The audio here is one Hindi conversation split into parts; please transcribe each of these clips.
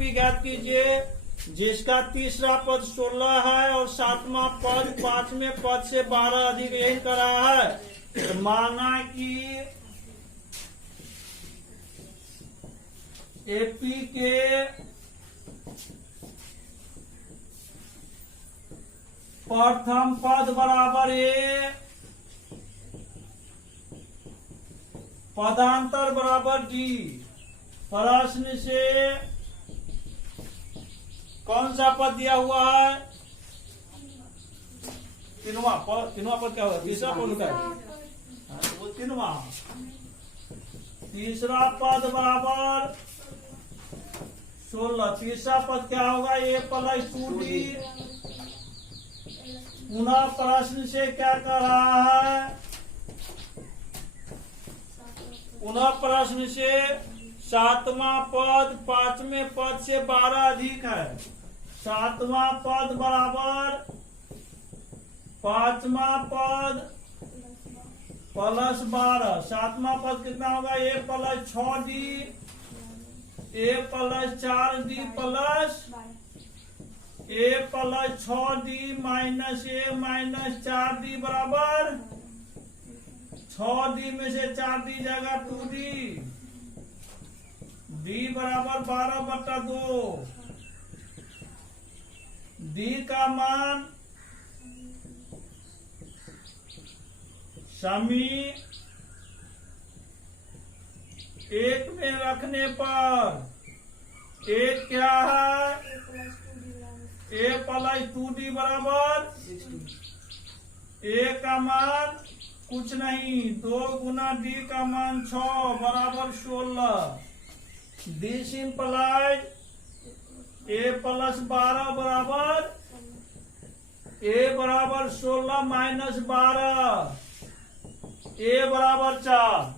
एपी ज्ञात कीजिए जिसका तीसरा पद 16 है और सातवां पद 5वें पद से 12 अधिक यही करा है। तो माना कि एपी के प्रथम पद बराबर ए, पदांतर बराबर डी। प्रश्न से कौन सा पद दिया हुआ है? तीनवा पद क्या हुआ? तीसरा पद होता है वो तीनवा। तीसरा पद बराबर 16। तीसरा पद क्या होगा? ए प्लस 2d। पुनः प्रश्न से क्या कर रहा है? पुनः प्रश्न से सातवां पद 5वें पद से 12 अधिक है। सातवां पद बराबर 5वां पद प्लस 12। सातवां पद कितना होगा? ए प्लस 6d, ए प्लस 4d प्लस ए प्लस 6d माइनस ए माइनस 4d बराबर 6d में से 4d जाएगा 2d। d बराबर 12/2। d का मान समी 1 में रखने पर एक क्या है? ए प्लस 2d बराबर ए का मान कुछ नहीं 2 गुना d का मान 6 बराबर 16। डी सिंपलाइज ए प्लस 12 बराबर ए बराबर 16 माइनस 12, ए बराबर 4।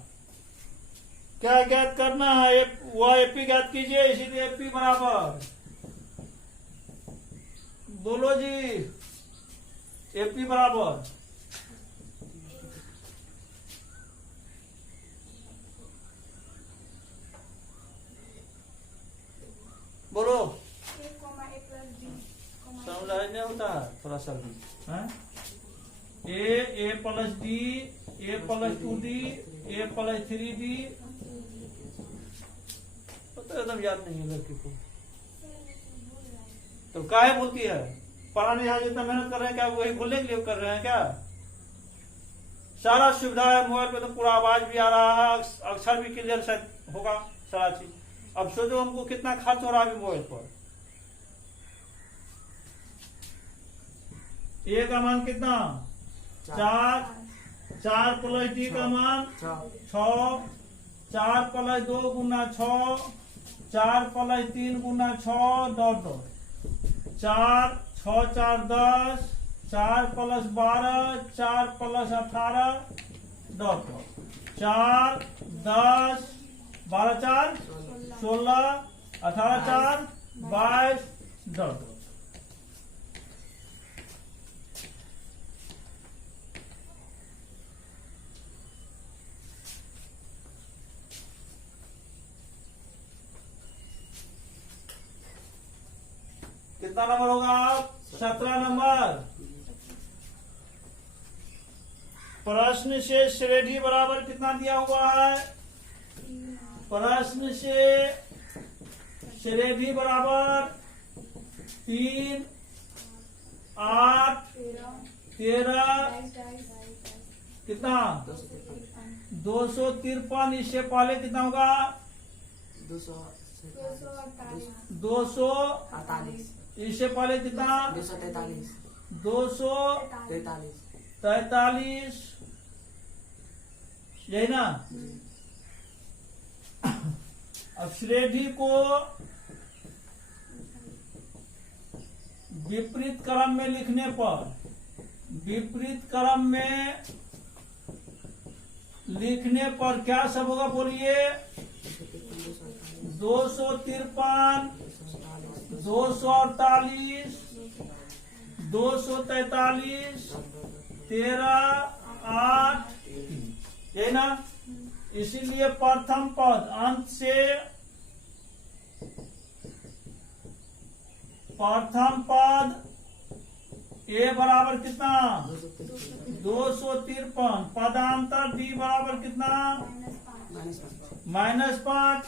क्या ज्ञात करना है? वह एपी ज्ञात कीजिए। इसीलिए एपी बराबर, बोलो जी, एपी बराबर बोलो। समझ नहीं होता थोड़ा सा भी है? A plus D, A plus 2d, A plus 3d। तो एकदम याद नहीं है लड़की को, तो काहे बोलती है? पढ़ाने यहाँ जितना मेहनत कर रहे हैं क्या वही बोलने के लिए कर रहे हैं क्या? सारा सुविधा है मोबाइल पे, तो पूरा आवाज भी आ रहा है, अक्षर भी क्लियर शायद होगा, सारा चीज। अब सोचो हमको कितना खर्च हो रहा है मोबाइल पर। ए का मान कितना? 4 प्लस डी का मान 6, 4 प्लस 2 गुना 6, 4 प्लस 3 गुना 6 dot 4, 6 4 10, 4 plus 12, 4 plus 18 dot 4 10 12 4 16 18 4 22 dot. कितना नंबर होगा? 17 नंबर। प्रश्न से श्रेणी बराबर कितना दिया हुआ है? प्रश्न से श्रेणी बराबर 3 8 13 कितना? 253। इससे पहले कितना होगा? 248। इससे पहले कितना? 243। यही ना? अब श्रेणी को विपरीत क्रम में लिखने पर, विपरीत क्रम में लिखने पर क्या सब होगा? बोलिए। 253, 248, 243, 13 8 यही ना? इसीलिए प्रथम पद अंत से प्रथम पद ए बराबर कितना 253, पदांतर डी बराबर कितना -5।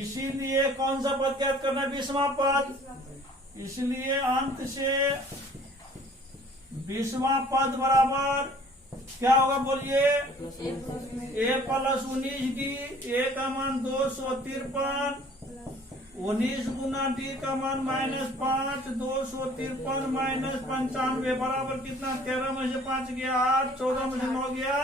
इसीलिए कौन सा पद ज्ञात करना है 20वां पद, इसलिए अंत से 20वां पद बराबर क्या होगा बोलिए a प्लस 19d, a का मान 253, 19 गुना d का मान -5, 253 -95 बराबर कितना 13 में से 5 गया 8, 14 में से 9 गया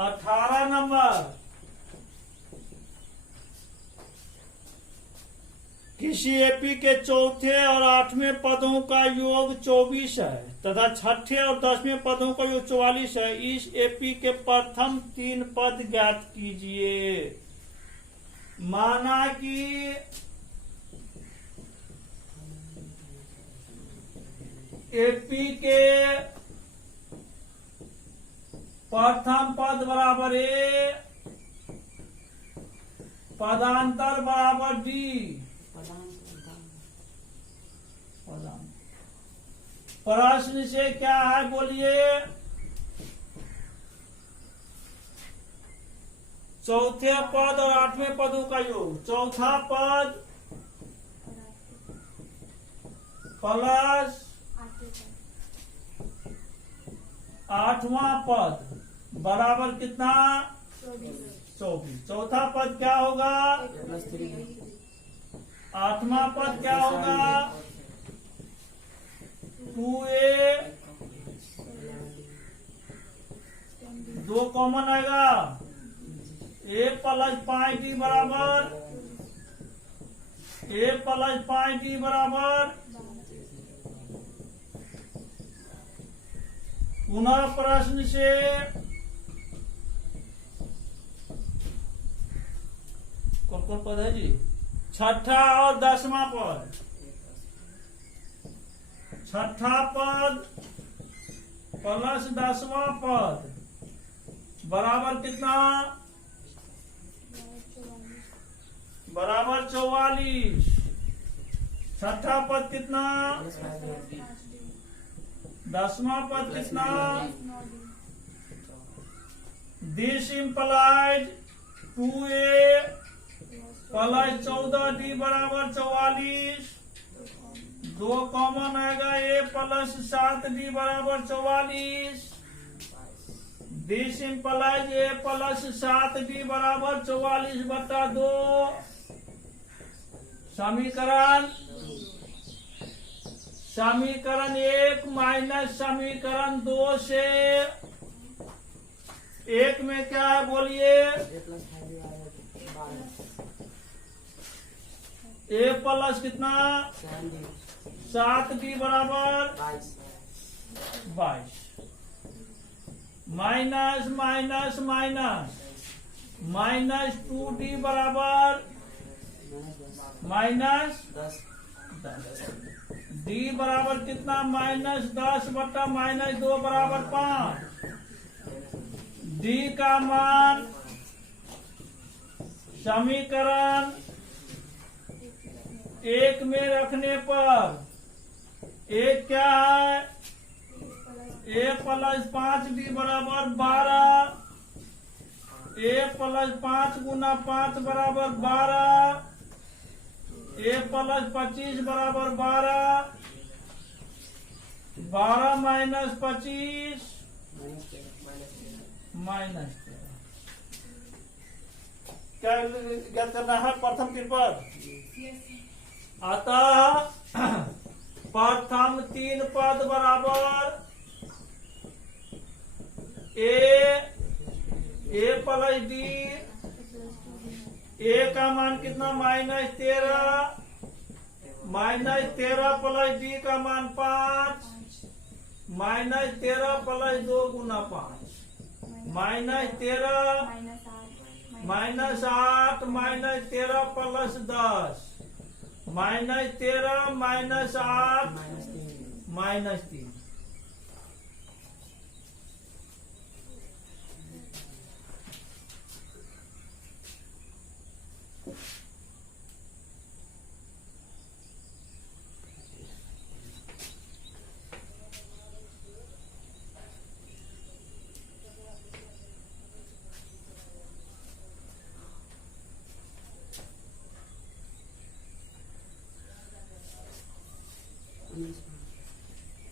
18 नंबर, किसी एपी के चौथे और 8वें पदों का योग 24 है तथा छठे और 10वें पदों का योग 44 है। इस एपी के प्रथम 3 पद ज्ञात कीजिए। माना कि एपी के प्रथम पद बराबर ए, पदांतर बराबर डी। प्रश्न से क्या है बोलिए, चौथे पद और 8वें पदों का योग, चौथा पद प्लस 8वां पद बराबर कितना 24। चौथा पद क्या होगा 8वां पद क्या होगा 2a, 2 कॉमन आएगा, a प्लस 5d बराबर a प्लस 5d बराबर, पुनः प्रश्न से कौन कौन पद है जी, छठा और 10वां पद। छठा पद प्लस 10वां पद बराबर कितना बराबर 44। छठा पद कितना 10वां पद कितना, this implies 2a plus 14d बराबर 44, 2 कॉमन आएगा, a प्लस 7d बराबर 44, this implies a plus 7d बराबर 44/2। समीकरण 1 माइनस समीकरण 2 से 1 में क्या है बोलिए, a प्लस कितना 7d बराबर 22, minus minus minus minus 2d बराबर -10, d बराबर कितना -10/-2 बराबर 5। d का मान समीकरण 1 में रखने पर एक क्या है a प्लस 5d बराबर 12, a प्लस 5 गुना 5 बराबर 12, a प्लस 25 बराबर 12, 12 माइनस 25 -13। क्या ज्ञात करना है प्रथम 3 पद। अतः प्रथम 3 पद बराबर a प्लस d, a का मान कितना -13, -13 प्लस d का मान 5, -13 प्लस 2 गुना 5, -13 -8 -13 प्लस 10 -13 -8 -3।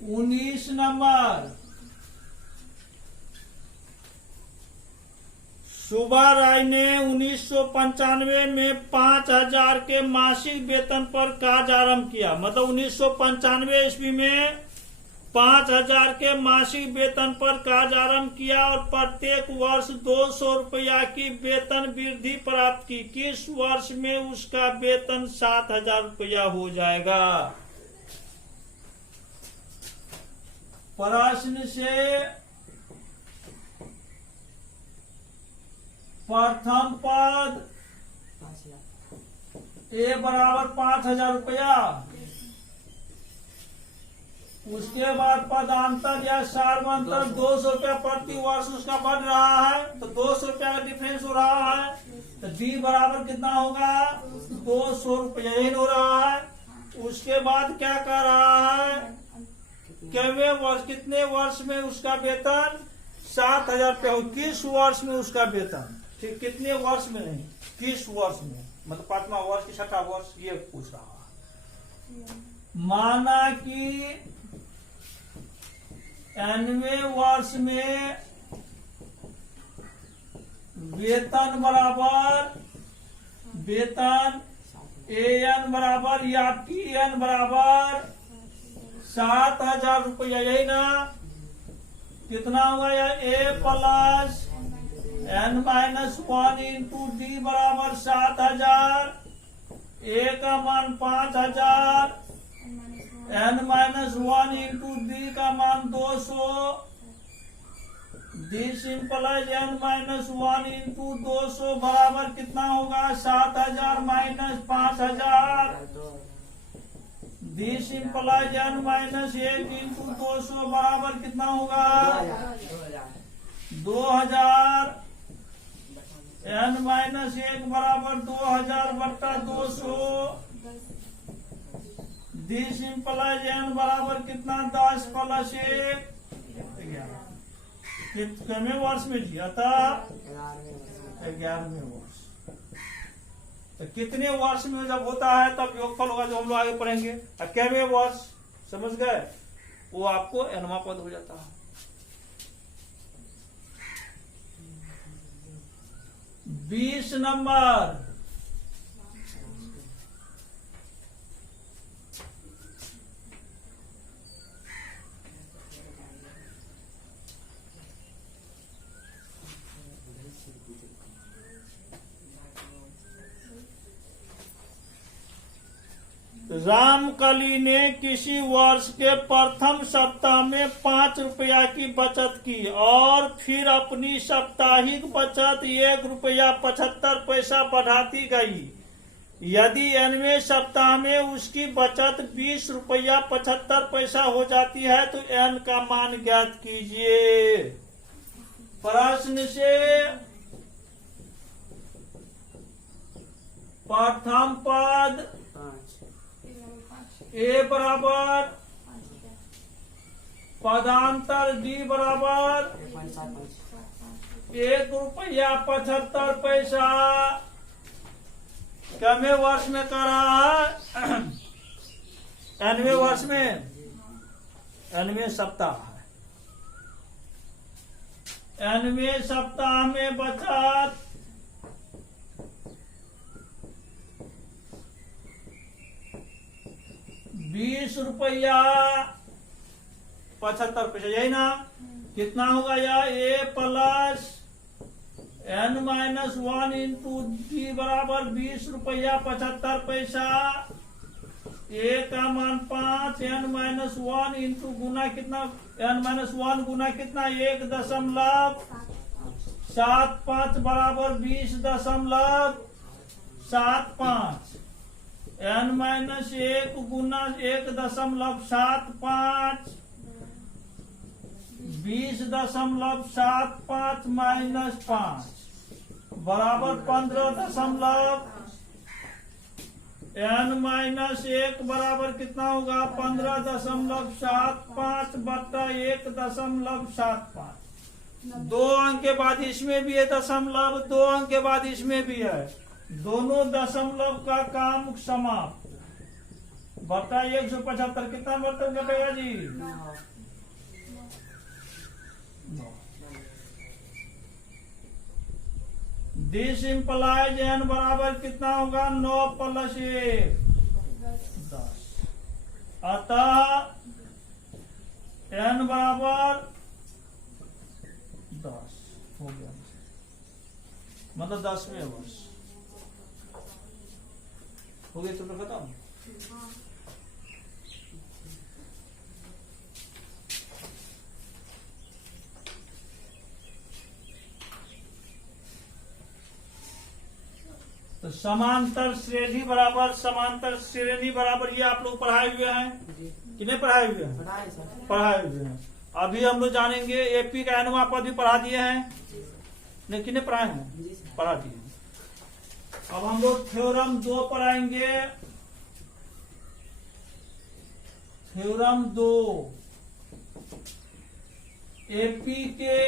उन्नीस नंबर, सुबह राय ने 1995 में 5000 के मासिक वेतन पर कार्य आरंभ किया। मतलब 1995 ईस्वी में 5000 के मासिक वेतन पर कार्य आरंभ किया और प्रत्येक वर्ष 200 रुपया की वेतन वृद्धि प्राप्त की। किस वर्ष में उसका वेतन 7000 रुपया हो जाएगा? प्रश्न से प्रथम पद ए बराबर 5000 रुपया, उसके बाद पदांतर या सार्वंतर 200 रुपया प्रति वर्ष उसका बढ़ रहा है, तो 200 रुपया का डिफरेंस हो रहा है, तो डी बराबर कितना होगा? 200 रुपया ही हो रहा है। उसके बाद क्या कर रहा है? कितने वर्ष, कितने वर्ष में उसका वेतन 7000 रुपया हो? किस वर्ष में उसका वेतन? ठीक, कितने वर्ष में नहीं, किस वर्ष में, मतलब 5वां वर्ष की 6वां वर्ष, ये पूछ रहा है। माना कि 90वें वर्ष में वेतन बराबर, वेतन एन बराबर या टी एन बराबर 7000 रुपया, यही ना? कितना होगा यार? ए प्लस एन -1 इंटू डी बराबर 7000, ए का मान 5000, एन -1 इंटू डी का मान 200, डी सिंपलाइज एन -1 इंटू 200 बराबर कितना होगा? 7000 minus 5000, D simplify N -1 into 200 बराबर कितना होगा? 2000, एन -1 बराबर 2000 बट्टा 200, डी सिंपलाइज एन बराबर कितना? 10 प्लस 1, 11। कितने वर्ष में जी? अतः 11वें वर्ष। तो कितने वर्ष में जब होता है तब योगफल होगा, जो हम लोग आगे पढ़ेंगे। कितने वर्ष, समझ गए? वो आपको एनवा पद हो जाता है। 20 नंबर, रामकली ने किसी वर्ष के प्रथम सप्ताह में 5 रुपया की बचत की और फिर अपनी साप्ताहिक बचत 1 रुपया 75 पैसा बढ़ाती गई। यदि 90वें सप्ताह में उसकी बचत 20 रुपया 75 पैसा हो जाती है तो एन का मान ज्ञात कीजिए। प्रश्न से प्रथम पद ए बराबर पदांतर डी बराबर 1 रुपया 75 पैसा कितने वर्ष में कर रहा है? 90वें वर्ष में, 90वें सप्ताह है। 90वें सप्ताह में बचत 20 रुपया 75 पैसा, यही ना? कितना होगा यार? ए प्लस एन -1 इंटू डी बराबर 20 रुपया 75 पैसा, ए का मान 5, एन -1 इंटू गुना कितना? एन -1 गुना कितना? 1.7 75 बराबर 20.75 n माइनस 1 गुना 1.75 20.75 माइनस 5 बराबर 15 n माइनस 1 बराबर कितना होगा 15.75 बट्टा 1.75 दो अंक के बाद इसमें भी है दशमलव, दो अंक के बाद इसमें भी है, दोनों दशमलव का काम समाप्त बट्टा 175 कितना मतलब घटेगा जी 9। दिस इम्प्लाइज n बराबर कितना होगा 9 प्लस 1 10। अतः n बराबर 10 हो गया, मतलब 10वें वर्ष हो गया। तो खत्म। तो समांतर श्रेणी बराबर ये आप लोग पढ़ाए हुए हैं कि नहीं पढ़ाए हुए हैं? पढ़ाए हुए हैं। अभी हम लोग जानेंगे एपी का एनवा पद भी पढ़ा दिए हैं, नहीं कितने पढ़ाए हैं? पढ़ा दिए। अब हम लोग थ्योरम 2 पढ़ाएंगे। थ्योरम 2 एपी के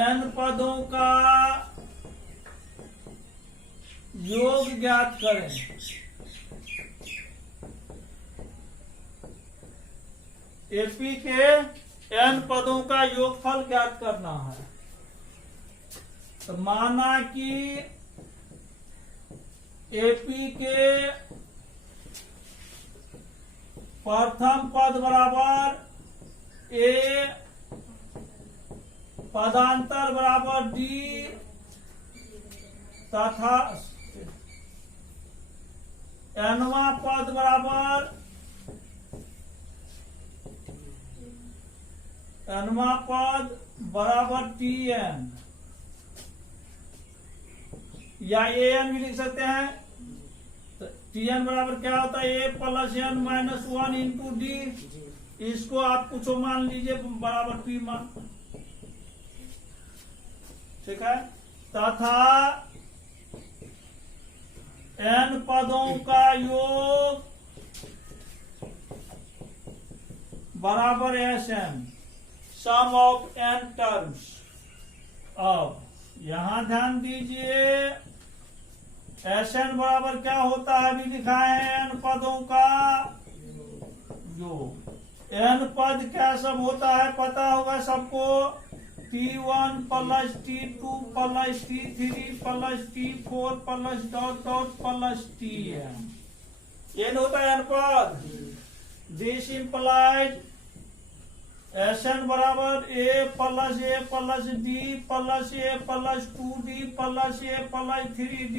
एन पदों का योग ज्ञात करें। एपी के एन पदों का योगफल ज्ञात करना है। तो माना कि एपी के प्रथम पद बराबर ए पदांतर बराबर डी तथा एनवा पद बराबर टी एन या ए एन भी लिख सकते हैं। तो टी एन बराबर क्या होता है A plus N minus 1 into D. इसको आप कुछ मान लीजिए बराबर पी मान, ठीक है। तथा एन पदों का योग बराबर S N sum of N terms. अब यहां ध्यान दीजिए एस एन बराबर क्या होता है अभी लिखा है एन पदों का योग। एन पद क्या सब होता है पता होगा सबको, T1 plus T2 plus T3 plus T4 plus dot dot plus Tn। ये होता है एन पद। दिस इम्प्लाइज Sn बराबर a plus D plus a plus 2d plus a plus 3d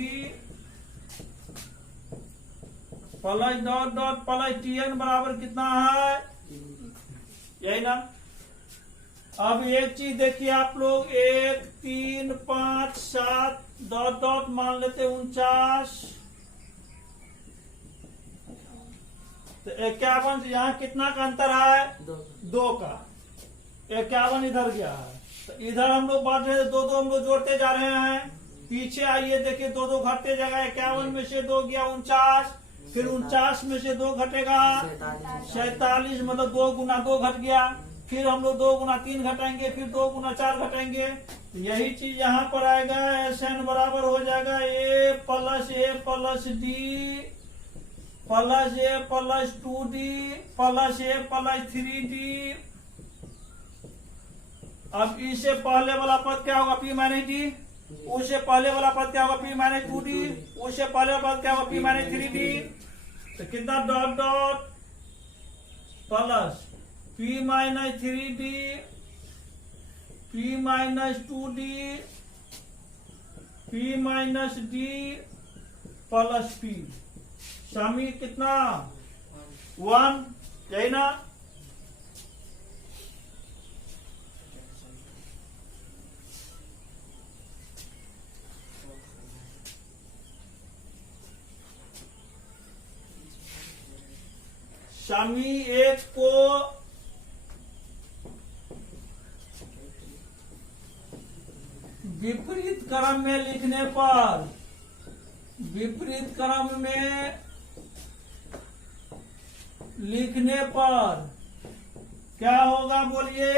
plus dot dot plus Tn बराबर कितना है यही ना। अब एक चीज देखिए आप लोग 1 3 5 7 डॉट डॉट मान लेते 49 तो 51 से यहाँ कितना का अंतर है 2 का। 51 इधर गया है तो इधर हम लोग बढ़ रहे हैं 2 हम लोग जोड़ते जा रहे हैं। पीछे आइए देखिए 2 घटते जाएगा। 51 में से 2 गया 49, फिर 49 में से 2 घटेगा 47, मतलब 2 गुना 2 घट गया। फिर हम लोग 2 गुना 3 घटाएंगे, फिर 2 गुना 4 घटाएंगे। यही चीज यहाँ पर आएगा। Sn बराबर हो जाएगा a plus D plus a plus 2d plus a plus 3d। अब इससे पहले वाला पद क्या होगा p माइनस डी, उससे पहले वाला पद क्या होगा p माइनस 2d, उससे पहले वाला पद क्या होगा p माइनस 3d। तो कितना dot dot plus p minus 3d p minus 2d p minus d plus p समी कितना 1, यही ना। शमी 1 को विपरीत क्रम में लिखने पर, विपरीत क्रम में लिखने पर क्या होगा बोलिए?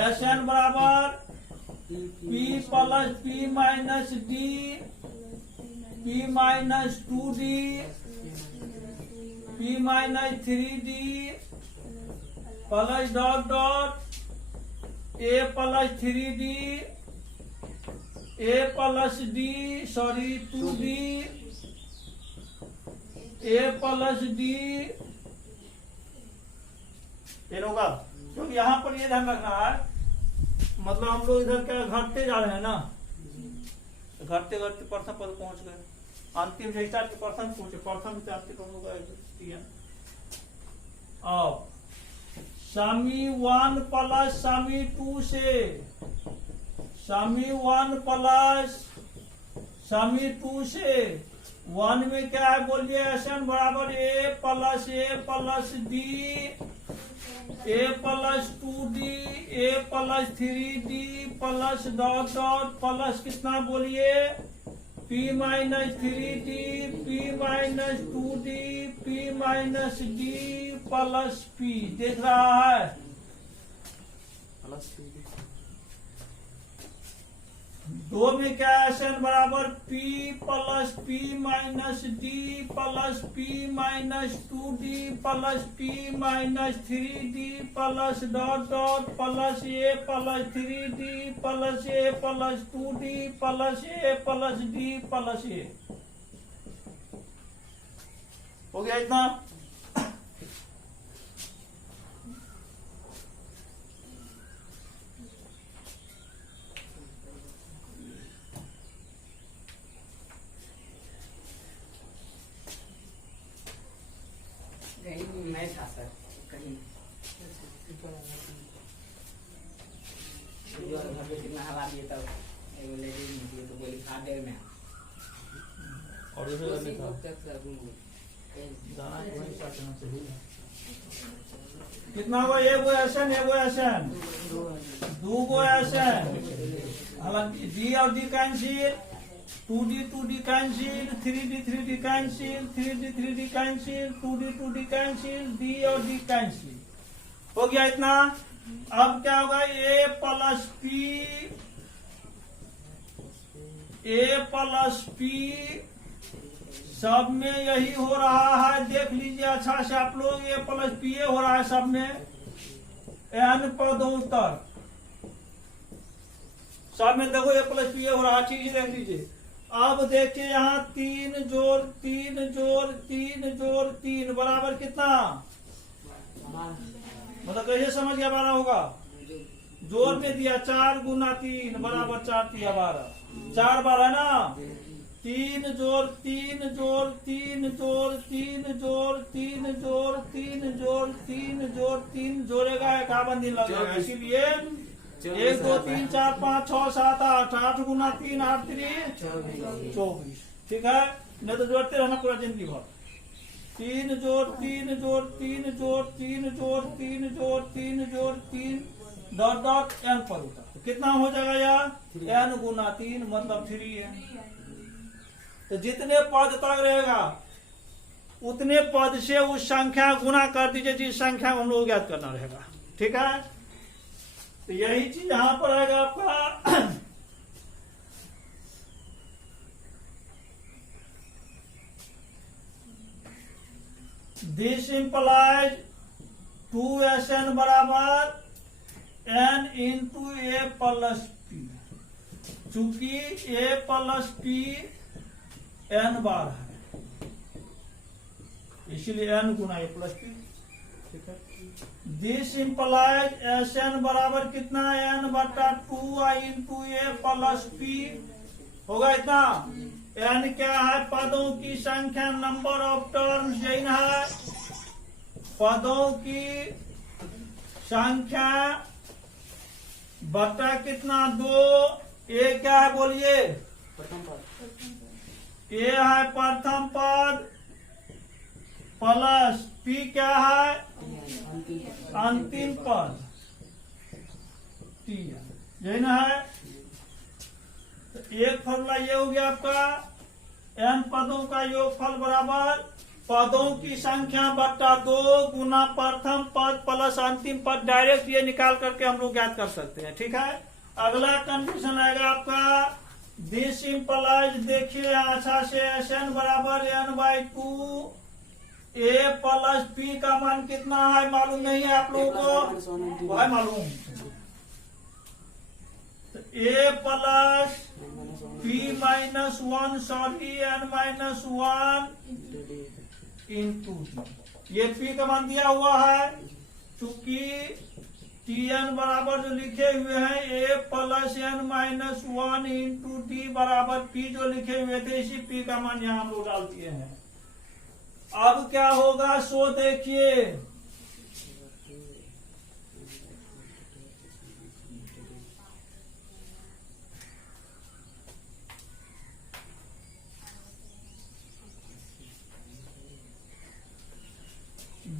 Sn बराबर P plus P minus D, P minus 2D, P minus 3D plus dot dot A plus 3D, A plus D, sorry 2D, A plus D, ये होगा। क्योंकि यहाँ पर ये ध्यान रखना है, मतलब हम लोग इधर क्या घटते जा रहे हैं ना, घटते घटते प्रथम पद पहुंच गए, अंतिम से स्टार्ट के प्रथम पहुंचे, प्रथम से अंतिम हम लोग। अब शमी 1 प्लस शमी 2 से, शमी 1 प्लस शमी 2 से 1 में क्या है बोलिए? Sn बराबर A plus D, A plus 2D, A plus 3D plus dot dot plus कितना बोलिए? P minus 3D, P minus 2D, P minus D plus P। देख रहा है? प्लस 2 में क्या है? Sn बराबर P plus P minus D plus P minus 2D plus P minus 3D plus dot dot plus A plus 3D plus A plus 2D plus A plus D plus A। हो गया इतना? मैं था सर कहीं घर पे कितना हवा दिए तब एगो लेडी निकली तो बोली खा देर में और ये भी था कितना हुआ? एगो Sn, एगो Sn, 2 गो Sn, हालांकि D और D cancel, 2D cancel, 3D cancel, 3D cancel, 2D cancel, D और D कैंसिल। हो गया इतना? अब क्या होगा? A प्लस P सब में यही हो रहा है, देख लीजिए अच्छा से आप लोग। A प्लस P हो रहा है सब में, n पदों तक सब में देखो A प्लस P हो रहा है, ठीक है देख लीजिए। अब देखिए यहाँ 3 जोड़ 3 जोड़ 3 जोड़ 3 बराबर कितना? मतलब कैसे समझ गया 12 होगा? जोड़ में दिया 4 गुना 3 बराबर 4 3 12, 4 बार है ना? 3 जोड़ 3 जोड़ 3 जोड़ 3 जोड़ 3 जोड़ 3 जोड़ 3 जोड़ 3 जोड़ेगा 51 दिन लगेगा। इसीलिए 1 2 3 4 5 6 7 8, 8 गुना 3 8 3 24। ठीक है? नहीं तो जोड़ते रहना पूरा जिंदगी भर। 3 जोड़ 3 जोड़ 3 जोड़ 3 जोड़ 3 जोड़ 3 जोड़ 3 डॉट डॉट n पर होता तो कितना हो जाएगा यार? n गुना 3 मतलब 3 है। तो जितने पद तक रहेगा उतने पद से उस संख्या गुना कर दीजिए जिस संख्या को हम लोग ज्ञात करना रहेगा। ठीक है? तो यही चीज यहां पर आएगा आपका। दिस इंप्लाइज 2Sn बराबर n into A plus P। चूंकि A प्लस P n बार है इसीलिए n Guna A plus P। ठीक है? दिस इंप्लाइज Sn बराबर कितना? n बटा 2 इंटू A प्लस P होगा इतना। n क्या है? पदों की संख्या, नंबर ऑफ टर्म्स यही है। पदों की संख्या बटा कितना? 2। A क्या है बोलिए? प्रथम पद। A है प्रथम पद, प्लस पी क्या है, अंतिम अंतिम पद टी, यही ना है। तो एक फॉर्मूला ये हो गया आपका, n पदों का योगफल बराबर पदों की संख्या बट्टा 2 गुना प्रथम पद प्लस अंतिम पद। डायरेक्ट ये निकाल करके हम लोग ज्ञात कर सकते हैं, ठीक है। अगला कंडीशन आएगा आपका दिस इम्प्लाइज, देखिए अच्छा से Sn बराबर n/2 a प्लस p का मान कितना है मालूम नहीं है आप लोगों को, वो है मालूम। तो a plus p-1 sorry n-1 into, ये p का मान दिया हुआ है। चूंकि tn बराबर जो लिखे हुए हैं a plus n-1 into T बराबर p जो लिखे हुए थे, इसी p का मान यहाँ हम लोग डाल दिए हैं। अब क्या होगा सो देखिए,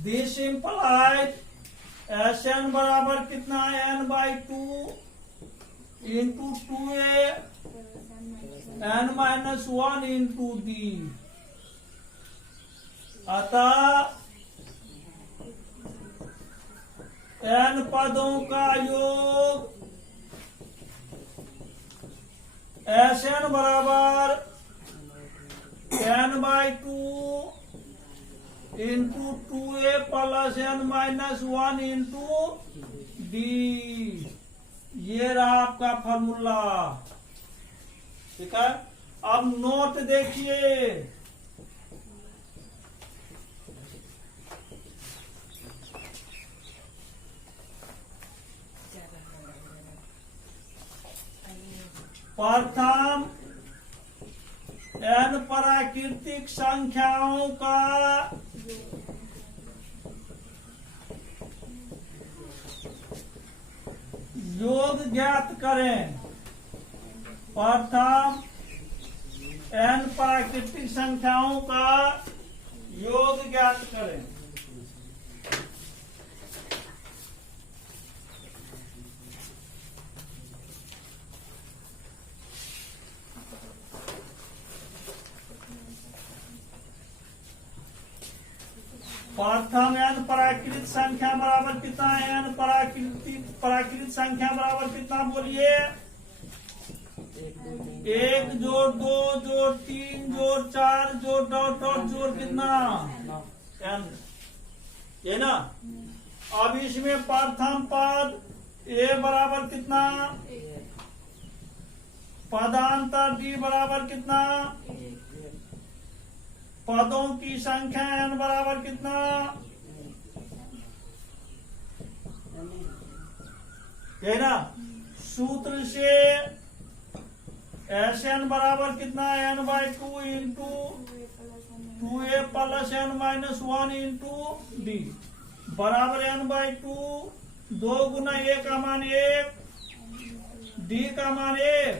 दिस इम्प्लाइज Sn बराबर कितना है n/2 into 2a n-1 into D. अतः n पदों का योग Sn बराबर n/2 into 2a plus n-1 into D. ये रहा आपका फॉर्मूला, ठीक है। अब नोट देखिए, प्रथम n प्राकृतिक संख्याओं का योग ज्ञात करें। प्रथम n प्राकृतिक संख्याओं का योग ज्ञात करें। प्रथम n प्राकृत संख्या बराबर कितना है, n प्राकृत संख्या बराबर कितना बोलिए, 1 जोड़ 2 जोड़ 3 जोड़ 4 जोड़ डॉट डॉट जोड़ कितना n, ये ना। अब इसमें प्रथम पद a बराबर कितना, पदांतर d बराबर कितना, पदों की संख्या n बराबर कितना, है ना। सूत्र से Sn बराबर कितना, n/2 into 2a plus n-1 into D बराबर n/2, 2 गुना a का मान 1, d का मान 1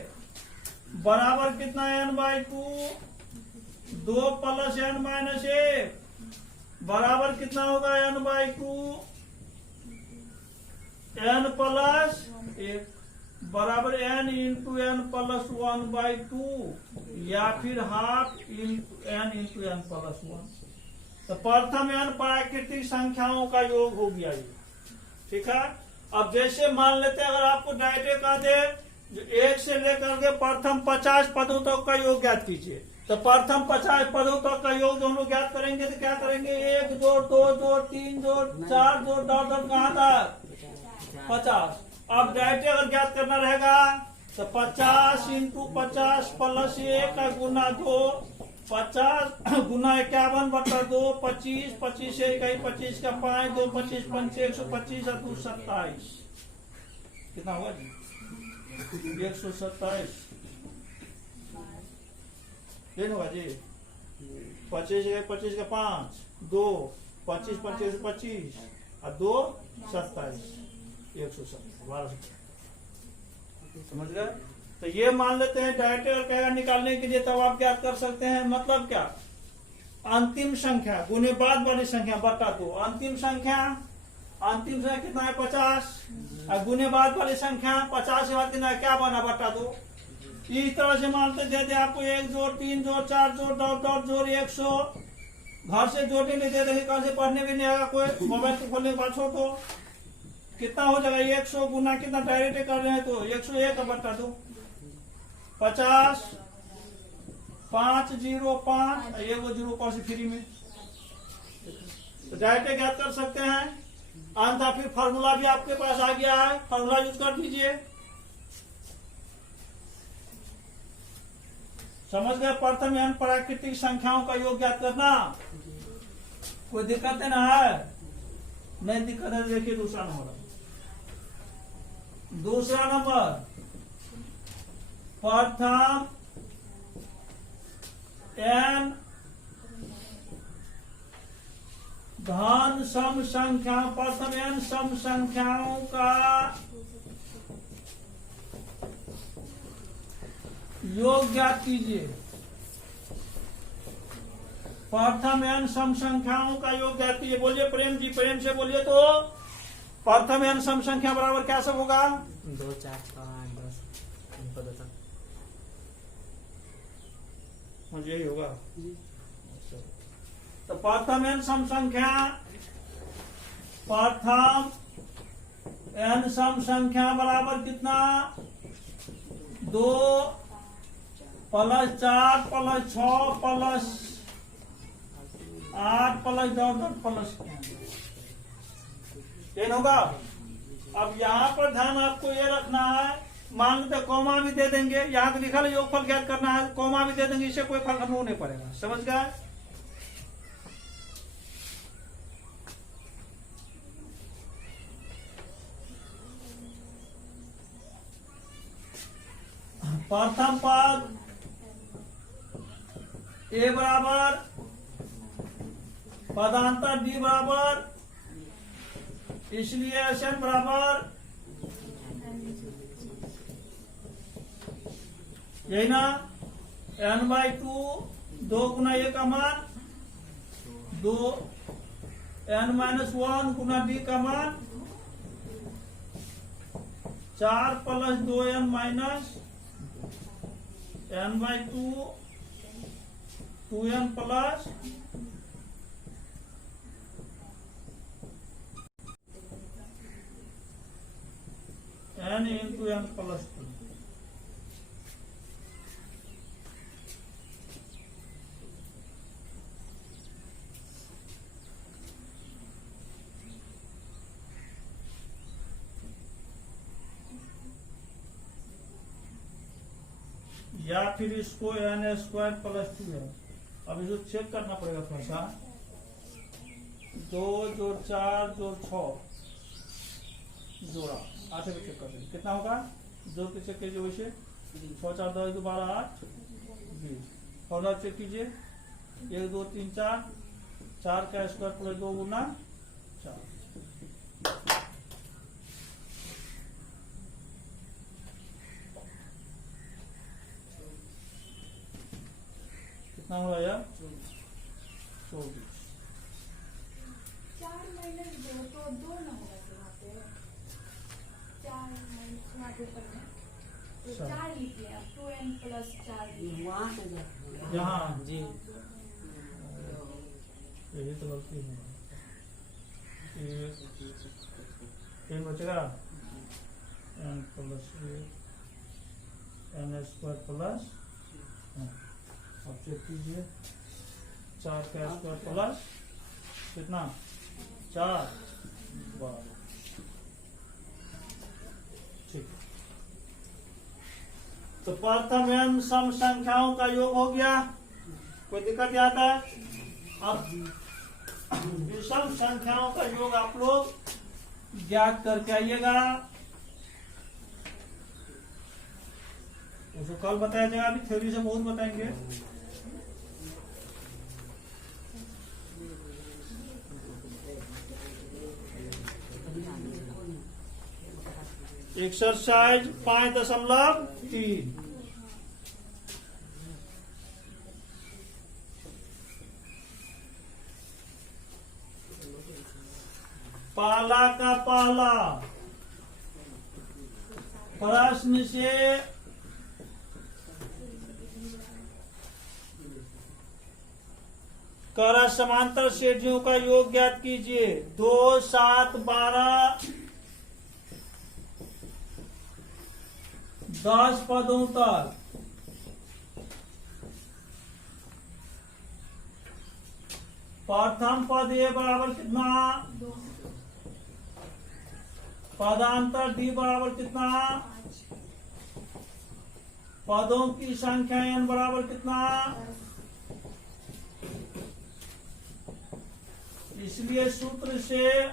बराबर कितना n/2, 2 प्लस n-1 बराबर कितना होगा n/2, n प्लस 1 बराबर n इंटू n प्लस 1/2 या फिर half n into n plus 1। तो प्रथम n प्राकृतिक संख्याओं का योग हो गया ये, ठीक है। अब जैसे मान लेते हैं, अगर आपको डायरेक्ट कह दे 1 से लेकर के प्रथम 50 पदों तक का योग ज्ञात कीजिए, तो प्रथम 50 पदों तक का योग हम लोग ज्ञात करेंगे तो क्या करेंगे, 1 जोड़ 2 जोड़ 3 जोड़ 4 जोड़ डॉट डॉट कहाँ तक 50। अब डायरेक्ट अगर ज्ञात करना रहेगा तो 50 इंटू 50 प्लस 1 का गुना 2, 50 गुना 51/2, 25, 25 से 25 का 5, 2 25 5 125 और 2 27, कितना हुआ जी 127, ये होगा जी। 25 का 5, 2 25 25 25 और 2 27, 170 12। समझ गए। तो ये मान लेते हैं डायरेक्ट अगर कहेगा निकालने के लिए, तब आप क्या कर सकते हैं, मतलब क्या अंतिम संख्या गुने बाद वाली संख्या बटा 2, अंतिम संख्या कितना है 50, और गुने बाद वाली संख्या 50 से बाद कितना है, क्या बना बटा 2। इस तरह से मानते दे दे आपको 1 जोड़ 3 जोड़ 4 जोड़ डॉट जोड़ 100, घर से जोड़ने नहीं दे रहे, कल से पढ़ने भी नहीं आएगा कोई, मोबाइल को खोलने के बाद छोड़ दो, कितना हो जाएगा 100 गुना कितना डायरेक्ट कर रहे हैं तो 101 बटा 2, 50 505 ये वो 0 कौन सी फ्री में, तो डायरेक्ट ज्ञात कर सकते हैं। अंत फिर फार्मूला भी आपके पास आ गया है, फार्मूला यूज कर दीजिए। समझ गए, प्रथम एन प्राकृतिक संख्याओं का योग ज्ञात करना, कोई दिक्कत ना है, नहीं दिक्कत है। देखिए दूसरा नंबर, प्रथम एन धन सम संख्या, प्रथम एन सम संख्याओं का योग ज्ञात कीजिए। प्रथम एन सम संख्याओं का योग ज्ञात कीजिए। बोलिए प्रेम जी, प्रेम से बोलिए तो प्रथम एन सम संख्या बराबर क्या सब होगा, 2 4 6 8 10 इनको दो तक मुझे यही होगा। तो प्रथम एन सम संख्या, प्रथम एन सम संख्या बराबर कितना, 2 + 4 + 6 + 8 + डॉट प्लस ये होगा। अब यहाँ पर ध्यान आपको ये रखना है, मान लेते कॉमा भी दे देंगे, यहाँ तो लिखा है योगफल ज्ञात करना है, कॉमा भी दे देंगे, इससे कोई फर्क हमको नहीं पड़ेगा। समझ गए। प्रथम पद ए बराबर पदांतर डी बराबर, इसलिए एसएन बराबर यही ना, n/2 2 गुना ए का मान 2, n-1 गुना डी का मान 4 + 2n minus n/2 2n plus n into n plus 2। या फिर इसको n² + 2 है। अब इसको चेक करना पड़ेगा थोड़ा सा, 2 जोड़ 4 जोड़ 6 जोड़ा 8 पे चेक कर देंगे कितना होगा, 2 पे चेक कीजिए, वैसे 6 4 10 12 8 20 और चेक कीजिए, 1 2 3 4 4 का स्क्वायर प्लस 2 गुना 4, कितना हो रहा है यार 24। 4 - 2 तो 2 ना होगा यहाँ पे, 4 - यहाँ पे ऊपर में तो 4 लिख लिया, 2n + 4 यहाँ जी यही तो गलती है, ये बचेगा n + 1 n² प्लस, अब चेक कीजिए 4 का स्क्वायर प्लस कितना 4 12, ठीक। तो प्रथम एन सम संख्याओं का योग हो गया, कोई दिक्कत आता है। अब विषम संख्याओं का योग आप लोग ज्ञात करके आइएगा, उसको कल बताया जाएगा, अभी थ्योरी से बहुत बताएंगे। एक्सरसाइज 5.3 पाला का पाला। प्रश्न से कर समांतर श्रेणियों का योग ज्ञात कीजिए। 2, 7, 12, 10 पदों तक। प्रथम पद ए बराबर कितना? दो, पदांतर डी बराबर कितना? 5, पदों की संख्या n बराबर कितना? 10, इसलिए सूत्र से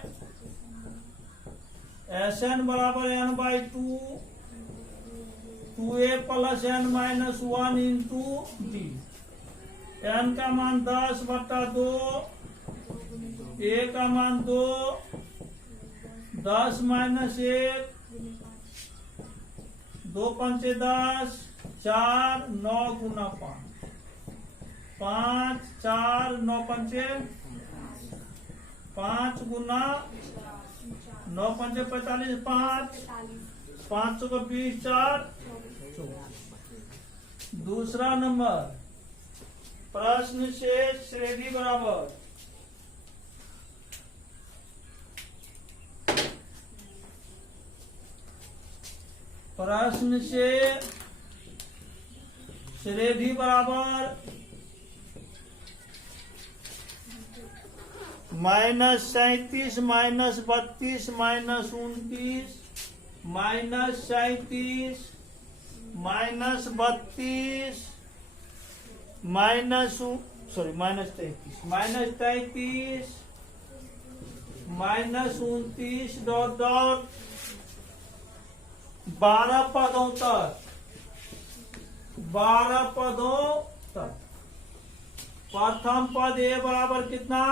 Sn बराबर n/2, 2a plus n minus 1 into D. n का मान 10/2, a का मान 2, 10 माइनस 1, 2 पंचे 10, 4, 9 गुना 5, 5, 4, 9 पंचे 5 गुना 9 पंचे 45, 5, 5 को 20, 4, 24। दूसरा नंबर प्रश्न से श्रेणी बराबर। प्रश्न से श्रेणी बराबर -37 -32 -29 -37 -32 -33 -29 डॉट 12 पदों तक। 12 पदों तक। प्रथम पद ए बराबर कितना?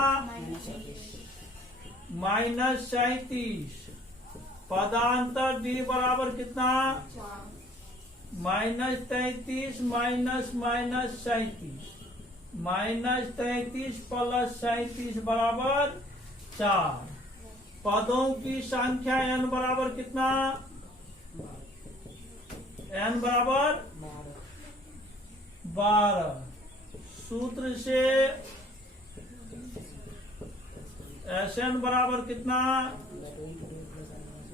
-37। पदांतर डी बराबर कितना? -33 -37 -33 प्लस 37 बराबर 4। पदों की संख्या n बराबर कितना? n बराबर 12। सूत्र से Sn बराबर कितना?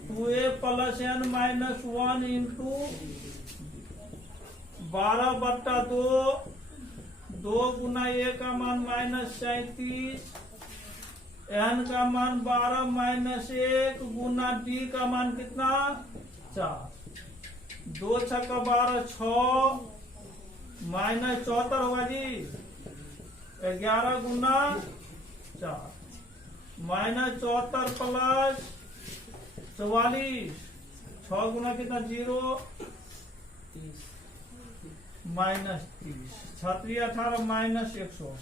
2a plus n minus 1 into 12/2, 2 Guna a का मान -37, n का मान 12 माइनस 1 गुना d का मान कितना? 4। 2 छक्का 12, 6 माइनस 74 होगा जी। 11 गुना 4 -74 प्लस 44, 6 गुना कितना? 0 -30, 36 18 -180।